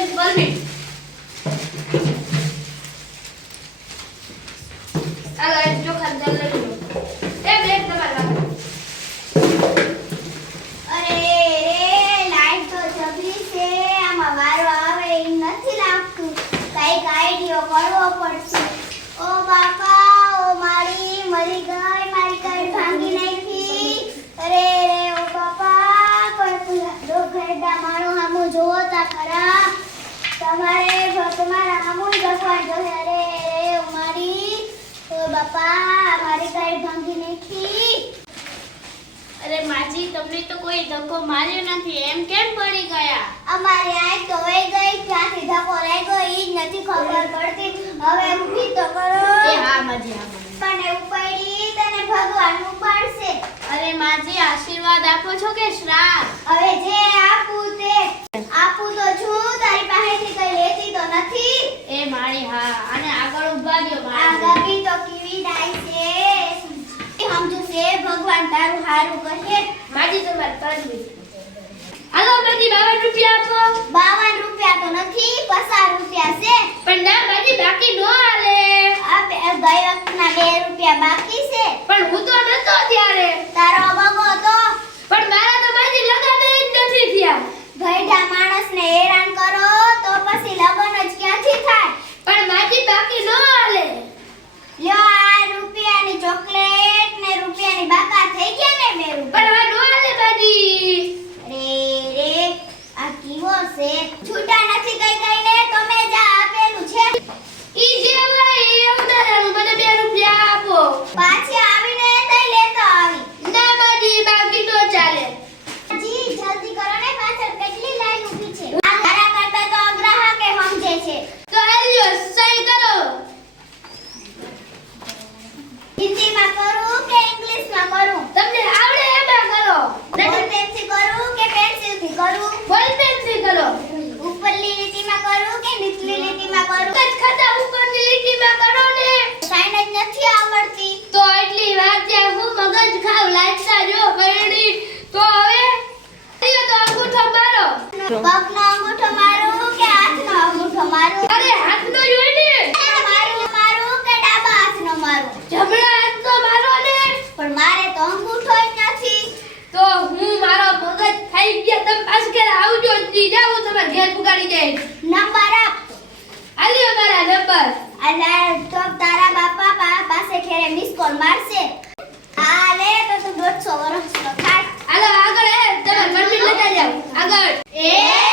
tense permit આ જો ખર્ચા લઈ લો એ બ્રેક તમારા અરે રે લાઈટ તો જબરી છે આમાં વારો આવે એ નથી લાગતું કઈક આઈડિયો કરવો પડશે ઓ બાપા ઓ મારી મરી ગઈ મારી કઈ ભાંગી નાખી અરે રે ઓ બાપા કોઈ ઘરડા માણો હામું જોવો તા ખરા તમારા હામું જખવા જોઈએ અરે રે ઓ મારી ઓ બાપા મારી કઈ ભાંગી નાખી અરે માજી તમને તો કોઈ ધક્કો માર્યો નથી એમ કેમ પડી ગયા અમારી આંખ તો વહી ગઈ ક્યાંથી ધક્કો રહી ગયો ઈ જ નથી ખબર પડતી હવે ઊભી તો કરો એ હા માજી હા મને ઉપાડી તને ભગવાન ઉપાડશે અરે માજી આશીર્વાદ આપો છો કે શ્રાપ હવે જે આપું તે આપું તો છું તારી પાસેથી કઈ લેતી તો નથી એ મારી હા અને આગળ ઊભા દ્યો આ માજી ગગી તો કેવી ડાઈ છે સમજુ છે ભગવાન તારું હારું કરે માજી તમારે પરમિટ હાલો માજી 52 રૂપિયા આપો 52 રૂપિયા તો નથી 50 રૂપિયા છે પણ ના માજી બાકી નો હાલે આ ગઈ વખતના 2 રૂપિયા બાકી છે પણ હું તો નતો ત્યારે તારો બગો તો પણ મારા તો માજી લગાને જ નથી થયા ગઈઢા માણસને હેરાન કરો તો પછી લગન જ ક્યાંથી થાય પણ માજી બાકી નો હાલે લ્યો આ રૂપિયાની ચોકલેટ ને રૂપિયાની બાકા થઈ ગયા ને 2 પણ રૂપિયા હવે નો હાલે માજી રે આ કીવો છે છૂટા નથી કઈ કઈને તમે જા આપેલું છે ઈ જે હોય એ ઉધારનું મને 2 રૂપિયા આપો પાછી આવીને તઈ લેતો આવી ના માજી બાકી નો ચાલે જી જલ્દી કરો ને પાછળ કેટલી લાઈન ઊભી છે આ તારા કરતા તો ગ્રાહકે સમજે છે તો આલ્યો સહી કરો હિન્દીમાં કરું કે ઇંગ્લિશમાં કરું તમને આવડે એમાં કરો બોલ પેનથી કરું કે પેન્સિલથી કરું બોલ પેનથી કરો ઉપરની લીટીમાં કરું કે નીચલી લીટીમાં કરું કચ ખાતા ઉપરની લીટીમાં કરો ને સાઈન જ નથી આવડતી તો એટલી વાર ત્યાં હું મગજ ખાવ લાગતા જો કરણી તો હવે લ્યો તો અંગૂઠો મારો પગનો અંગૂઠો મારું કે હાથનો અંગૂઠો મારું અરે હાથનો જ હોય ને મારું કે ડાબા હાથનો મારું જમણા હાથનો મારો ને પણ મારે તો અંગૂઠો જ નથી તો હું મારો મગજ ખાઈ ગયા તમે પાછ ઘરે આવજો જી જાવ તમાર ઘેર પુગાડી જાય નંબર આપ આલ્યો મારા નંબર અલા તો તારા બાપા પાસે ખેરે મિસ કોલ મારશે આ લે તો તું 150 વર્ષનો થાક હાલો આગળ હે તમાર પરમિટ લેતા જાવ આગળ 1